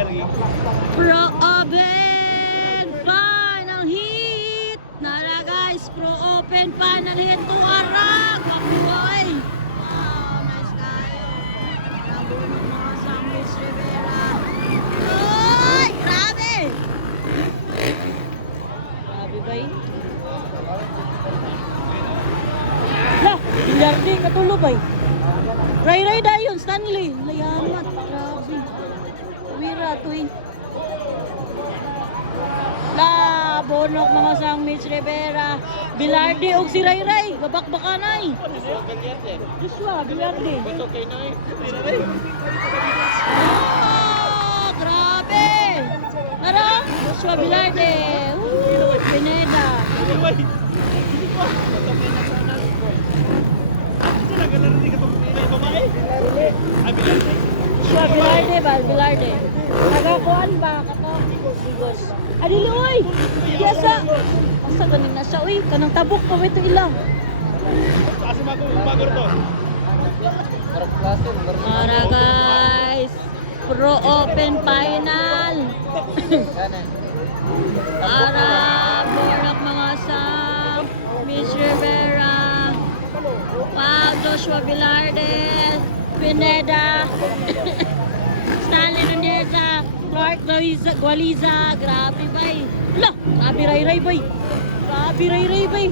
Pro Open final heat. Nara guys, Pro Open final heat. Tuwarag. Makuhay. Wow, nice kayo. Bravo ng mga San Luis Rivera. Uy, grabe. Grabe ba yun? Lah, Bilyardi, katulo ba yun? Ray dayon, Stanley. Layamat, grabe. Wira, tuwing. La, bonok mga Sang Mitch Rivera. Bilardi, og si Ray. Gabak-bakanay. Joshua, Bilardi. Oh, grabe. Nara, Joshua Bilardi. Pineda. Joshua Bilardi ba? Bilardi. Nagakuan ba? Kato? Sigos. Adili, uy! Yasa! Asa ganing na siya, uy! Kanang tabok pa ito ilang. Para guys! Pro Open Final! Para borak mga Sang Mitch Rivera. Wow, Joshua Bilardi. Pineda. Stanley Nuneza. Clark Gualiza. Grabe bay. Lah, grabe Ray bay. Grabe Ray bay.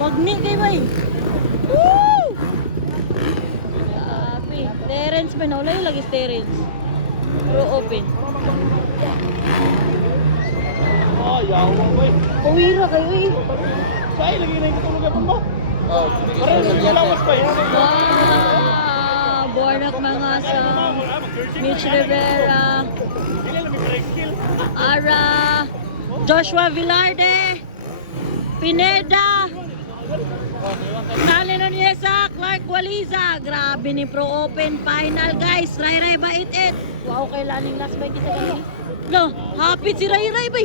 Bagni kay bay. Woo! Grabe. Terence ba na? Wala yung lagi Terence. Pro Open. Oh, yawa bay. Pawira kayo eh. Say, lagi na yung katulog mo. Oh, parang naglawas pa yan. Wow! Bornak mga Sang Mitch Rivera. Ara. Joshua Bilardi. Pineda. Stanley Nuneza. Clark Gualiza. Grabe ni Pro Open Final guys. Ray ba 8-8. Wow, kailaning last bite kita kami. No, happy si Ray ba.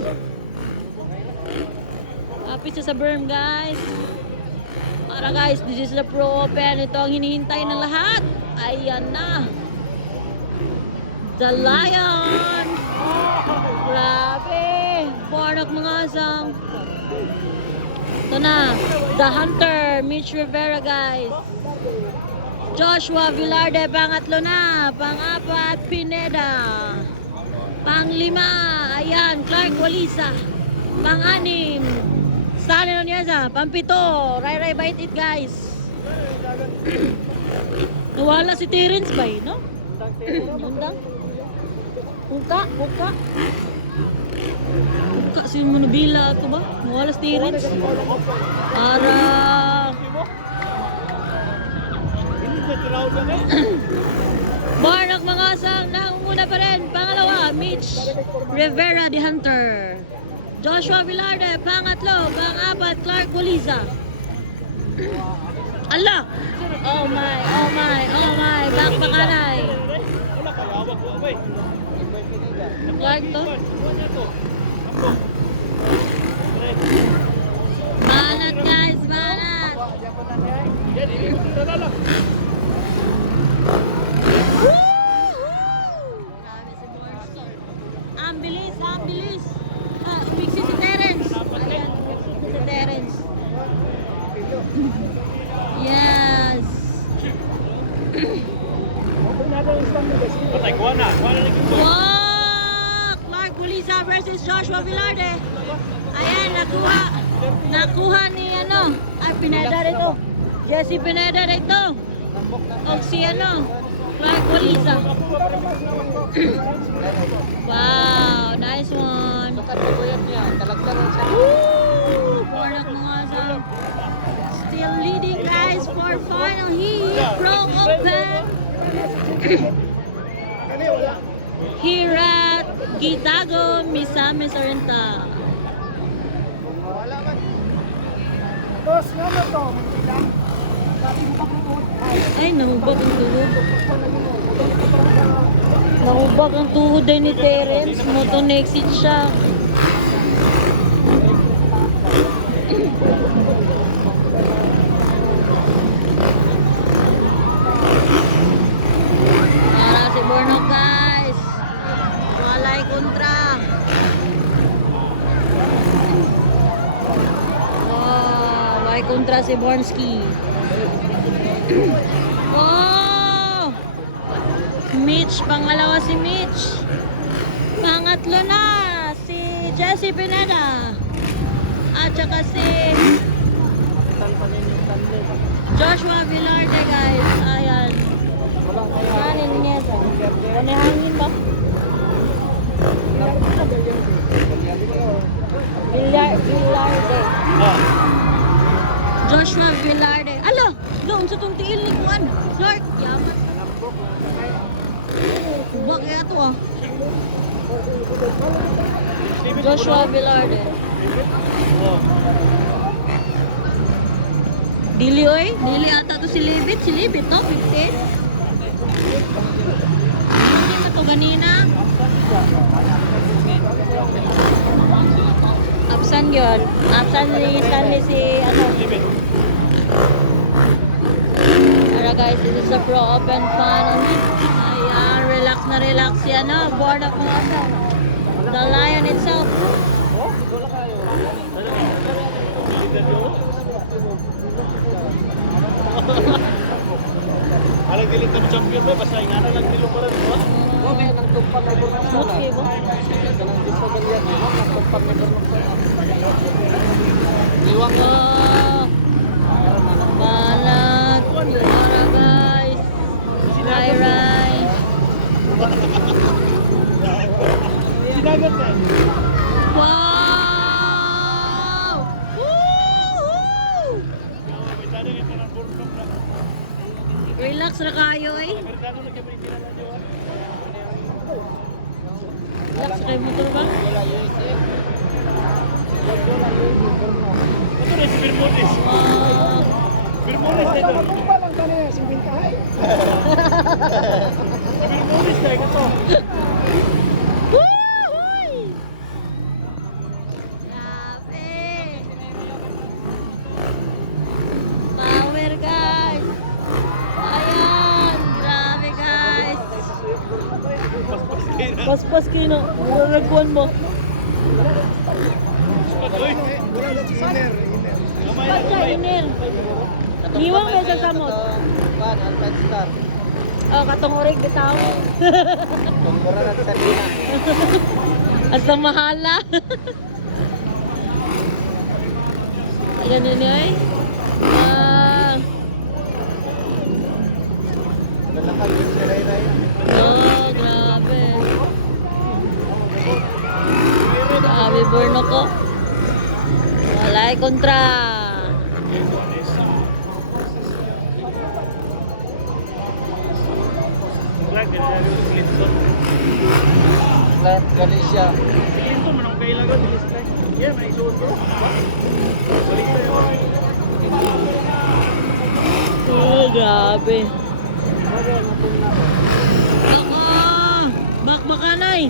Happy siya sa berm guys. Para guys, this is the Pro Open. Ito ang hinihintay ng lahat. Ayan na. The Lion. Grabe. Bornak mga Sang. Ito na. The Hunter. Mitch Rivera guys. Joshua Bilardi. Pangatlo na. Pang-apat. Pineda. Pang-lima. Ayan. Clark Gualiza. Pang-anim. Stanley Nuneza, pampito, Ray bait it guys. Nawala si Terence ba no? Undang? Buka. Buka si Manubila ito ba? Nawala si Terence. Para... Bornak mga Sang, nangunguna pa rin. Pangalawa, Mitch Rivera the Hunter. Joshua Bilardi, pangatlo, pang-apat, Clark Gualiza. Allah! Oh my, bakbakanay. Clark to? Banat guys, banat! Ang bilis! Umiksi si Terence. Ayan, umiksi si Terence. Yes. Wow! Clark Gualiza versus Joshua Bilardi. Ayan, nakuha ni Pineda rito. Jesse Pineda rito. O si Clark Gualiza. Wow, nice one. Woo! Bornak mga Sang. Still leading guys for final heat. Pro Open. Here at Gitago, Misamis Oriental. Ay, nahubag ang tuhod. Nahubag ang tuhod din ni Terence. Moto-exit siya. Para si Bornok guys. Walay kontra si Bornski. Oh! Mitch, pangalawa si Mitch. Pangatlo na si Jesse Pineda. At saka si Joshua Villarde, guys. Ayan. Kanin niya ito. Panihangin ba? Villarde. Joshua Villarde. Alo! Doon sa itong tiil ni Juan. Clark, yaman. Kubak kaya ito ah. Joshua Villarde. Dili oy. Dili ata to si Libit. Si Libit no? 15. Hindi na to ganina. Absan yun. Absan ni Stanley si ano. Para guys, this is a pro open fun. Ayan, relax na relax yan. No? Board of water. The lion itself. Alang dilit ng champion ba? Basta ingana lang dilo pa rin. Okay, nang tumpan na gano'n. Okay ba? Ganang gusto ganyan. Nang tumpan na gano'n. Iwang na. Balag. Para guys. Rai. Sinagat na. Wow! Woohoo! Relax na kayo eh. Relax kayo motor ba? Ito na si Bermudez. Wow! Bermudez na ito. Ano ba lang kanina? Simbintahay. Bermudez na ito. Woohoo! Grabe! Power guys! Ayan! Grabe guys! Paspas kayo na. Nagkuhan mo. Ba't siya inil? Iwang may sasamot. Oh, katong orig bitaw. Asa mahala. Ayan yun ay. Oh, grabe. Grabe, burno ko. Walay kontra. Galicia. Clinton, manong kailangan. Yeah, may isuot ko. Balik tayo. Oh, grabe. Bakbakanay.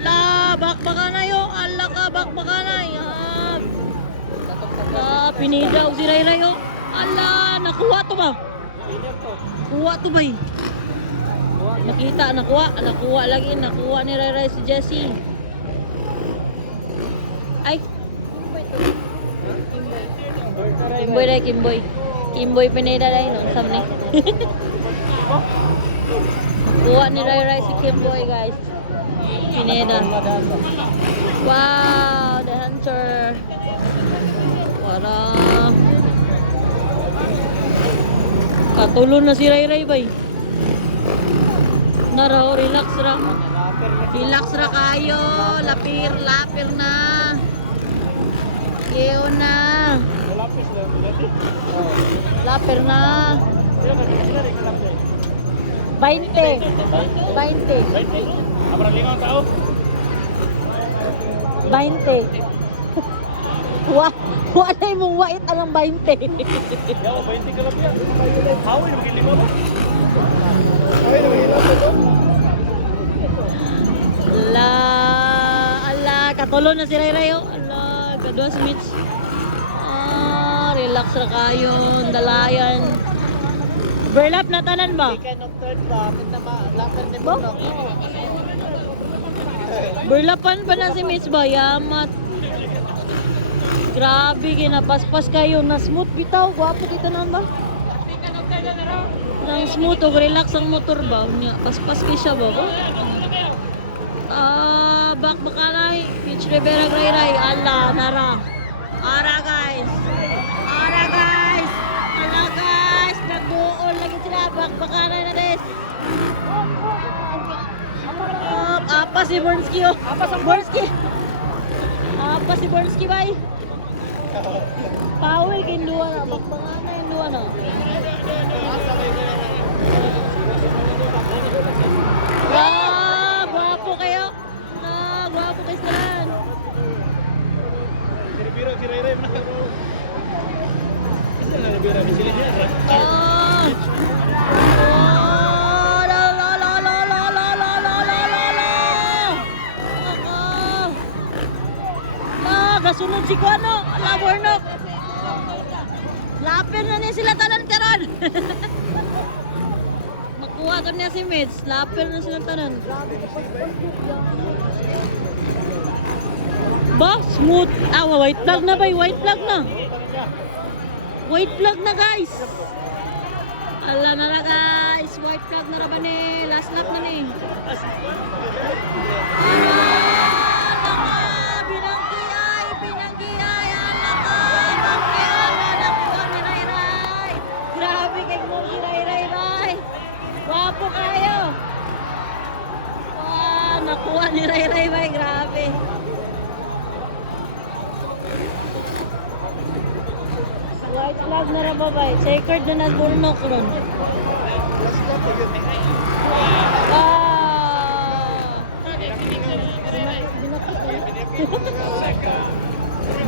La, bakbakanay oh. Ala ka, bakbakanay. Pinida o si Ray oh. Ala, nakuha to ba? Kuha to ba eh? Nakita, nakuha lagi. Nakuha ni Ray si Jessie. Ay. Kimboy rin, Kimboy. Kimboy Pineda rin. No? Samne. Kuha ni Ray si Kimboy guys. Pineda. Wow, the hunter. Para katulon na si Ray bay. Nara, relax ra. Relax ra kayo. Lapir na. Iyo na. Lapir na. 20. 20. Abra lingaw tao. 20. Wala mong wait alang 20. Yaw, 20 ka lang yan. Hawin, magiging mo ba? Hawin, magiging mo ba? Ala, katulon na si Ray oh. Ala, kadua si Mitch. Relax ra kayo, dalayan. Burlap na tanan ba? Second of third ba? Lapir ni Bo? Burlapan pa na si Mitch ba? Yamat. Grabe, ginapaspas kayo. Na smooth bitaw. Gwapo kita naman ba? Nang smooth o relax ang motor ba? Unya, paspas kayo siya ba? Bakbakanay. Beach Rivera Grayray. Ala, nara. Ara guys. Ara guys. Ala guys. Nag-uol lagi sila. Bakbakanay na des. Apa si Bornski oh. Apa si Bornski? Apa si Bornski bay? Pawil kinduwa na. Bakbakanay kinduwa na. Gwapo kayo. Gwapo kayo saan. Biro si Ray Ray na. Isa na biro ni sila niya. Gasunod si Kuano, Labornok. Lapir na niya sila tanan karon. Makuha to niya si Mitch, lapir na sila tanan. Ba, smooth. White flag na ba? White flag na. White flag na guys. Ala na guys. White flag na ba ni? Last lap na ni. Binanggi ay. Ala ka. Nakuha ni Ray Ray. Grabe kay mo si Ray Ray. Wapo kayo. Nakuha ni Ray Ray. Grabe. White flag na ra babay. Checkered na nagburnok ron.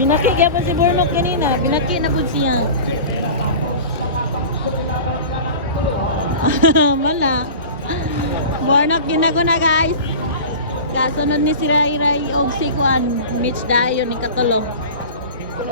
Binaki kaya pa si Burnok kanina. Binaki na po siya. Wala. Burnok ginago na guys. Kasunod ni si Ray Ray og si Juan. Mitch dayon ni Katulong.